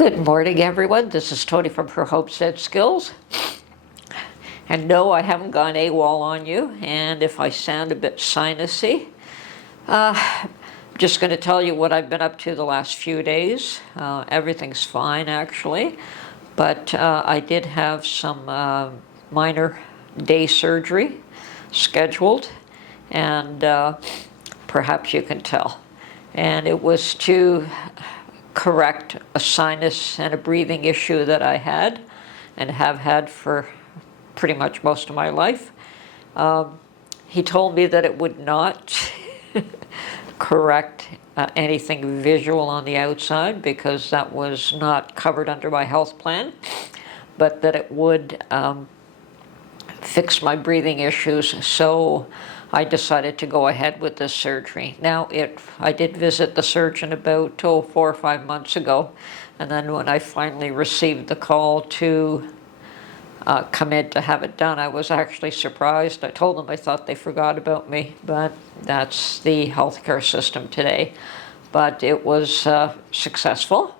Good morning, everyone. This is Tony from Her Homestead Skills. And no, I haven't gone AWOL on you. And if I sound a bit sinusy, I'm just going to tell you what I've been up to the last few days. Everything's fine, actually. But I did have some minor day surgery scheduled. And perhaps you can tell. And it was to correct a sinus and a breathing issue that I had and have had for pretty much most of my life. He told me that it would not correct anything visual on the outside because that was not covered under my health plan, but that it would fix my breathing issues. So I decided to go ahead with this surgery. Now, I did visit the surgeon about 4 or 5 months ago, and then when I finally received the call to come in to have it done, I was actually surprised. I told them I thought they forgot about me, but that's the healthcare system today. But it was successful,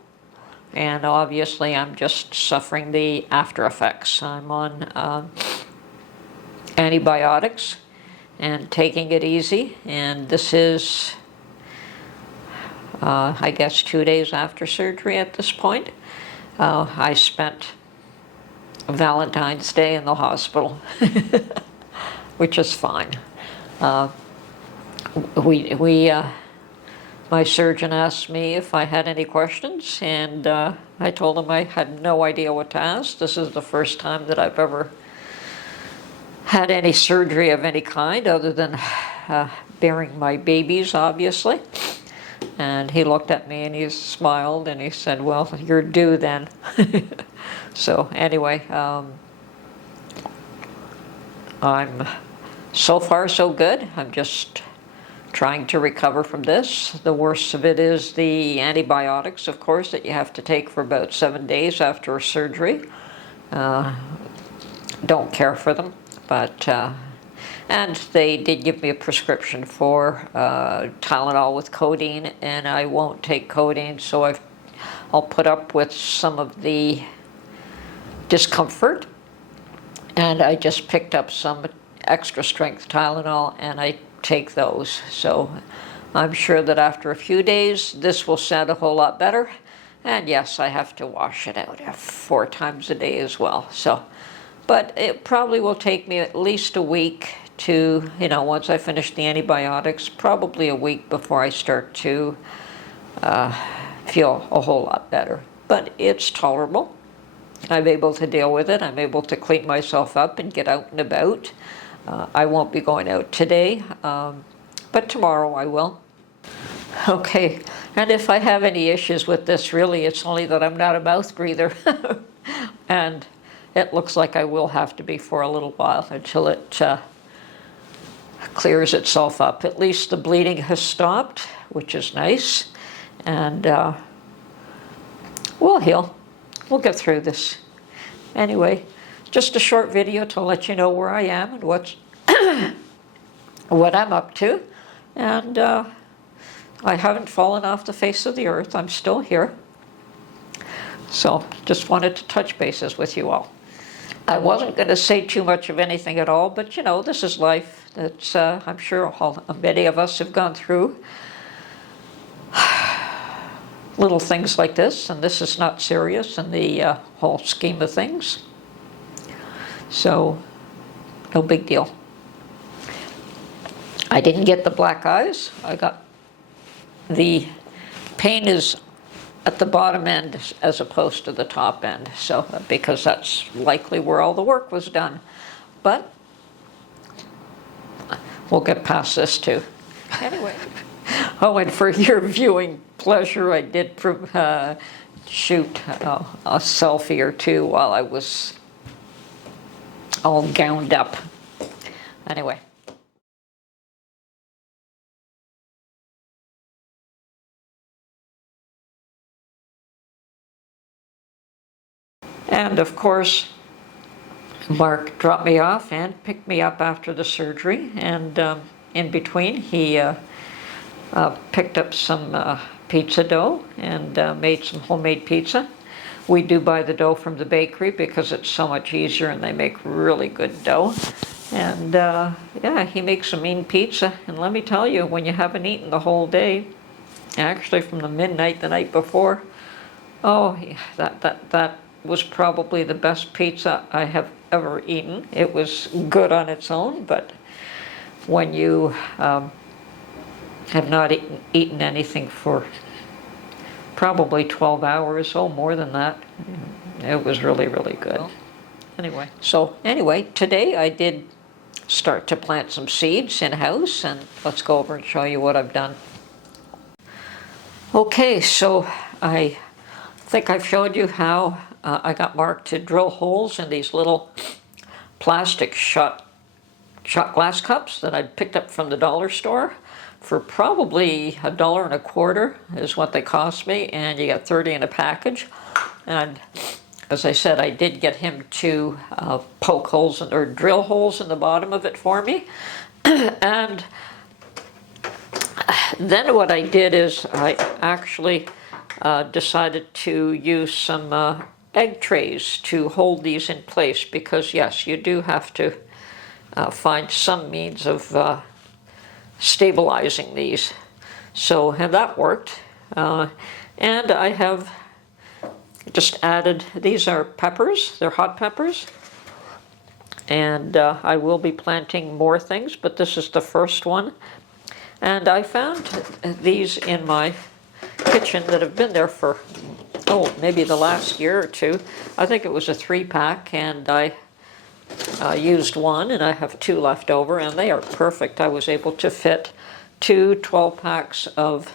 and obviously I'm just suffering the after effects. I'm on antibiotics and taking it easy, and this is, I guess, 2 days after surgery at this point. I spent Valentine's Day in the hospital, which is fine. My surgeon asked me if I had any questions, and I told him I had no idea what to ask. This is the first time that I've ever had any surgery of any kind other than bearing my babies, obviously. And he looked at me and he smiled and he said, well, you're due then. So anyway, I'm so far so good. I'm just trying to recover from this. The worst of it is the antibiotics, of course, that you have to take for about 7 days after a surgery. Don't care for them. But, and they did give me a prescription for Tylenol with codeine, and I won't take codeine, so I'll put up with some of the discomfort. And I just picked up some extra strength Tylenol, and I take those. So I'm sure that after a few days, this will sound a whole lot better. And yes, I have to wash it out 4 times a day as well. So. But it probably will take me at least a week to, once I finish the antibiotics, probably a week before I start to feel a whole lot better. But it's tolerable. I'm able to deal with it. I'm able to clean myself up and get out and about. I won't be going out today, but tomorrow I will. Okay, and if I have any issues with this, really, it's only that I'm not a mouth breather. And it looks like I will have to be for a little while until it clears itself up. At least the bleeding has stopped, which is nice. And we'll heal. We'll get through this. Anyway, just a short video to let you know where I am and what I'm up to. And I haven't fallen off the face of the earth. I'm still here. So just wanted to touch bases with you all. I wasn't going to say too much of anything at all, but this is life. That's I'm sure many of us have gone through little things like this, and this is not serious in the whole scheme of things. So, no big deal. I didn't get the black eyes. The pain is at the bottom end as opposed to the top end, so because that's likely where all the work was done. But we'll get past this too. Anyway. Oh, and for your viewing pleasure, I did shoot a selfie or two while I was all gowned up. Anyway. And of course, Mark dropped me off and picked me up after the surgery. And in between, he picked up some pizza dough and made some homemade pizza. We do buy the dough from the bakery because it's so much easier and they make really good dough. And yeah, he makes a mean pizza. And let me tell you, when you haven't eaten the whole day, actually from the midnight the night before, oh, that was probably the best pizza I have ever eaten. It was good on its own, but when you have not eaten anything for probably 12 hours, oh, more than that, it was really, really good. Anyway, today I did start to plant some seeds in-house, and let's go over and show you what I've done. Okay, so I think I've showed you how I got Mark to drill holes in these little plastic shot glass cups that I'd picked up from the dollar store for probably $1.25 is what they cost me, and you get 30 in a package. And as I said, I did get him to poke holes or drill holes in the bottom of it for me. And then what I did is I actually decided to use some egg trays to hold these in place, because yes, you do have to find some means of stabilizing these. So, and that worked. And I have just added, these are peppers, they're hot peppers. And I will be planting more things, but this is the first one. And I found these in my kitchen that have been there for, oh, maybe the last year or two. I think it was a 3-pack, and I used one, and I have 2 left over, and they are perfect. I was able to fit 2 12-packs of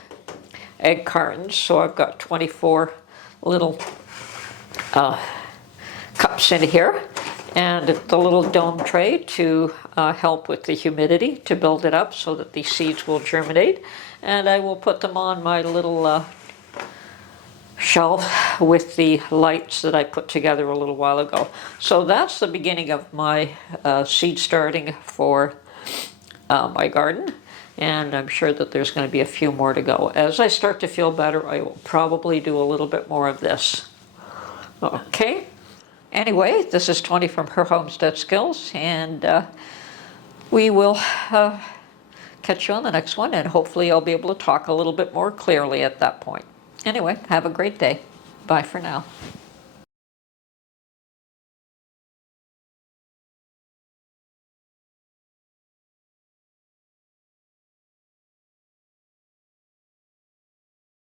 egg cartons, so I've got 24 little cups in here, and the little dome tray to help with the humidity, to build it up so that the seeds will germinate. And I will put them on my little shelf with the lights that I put together a little while ago. So that's the beginning of my seed starting for my garden, and I'm sure that there's going to be a few more to go. As I start to feel better, I will probably do a little bit more of this. Okay. Anyway, this is Tony from Her Homestead Skills, and we will catch you on the next one, and hopefully I'll be able to talk a little bit more clearly at that point. Anyway, have a great day. Bye for now.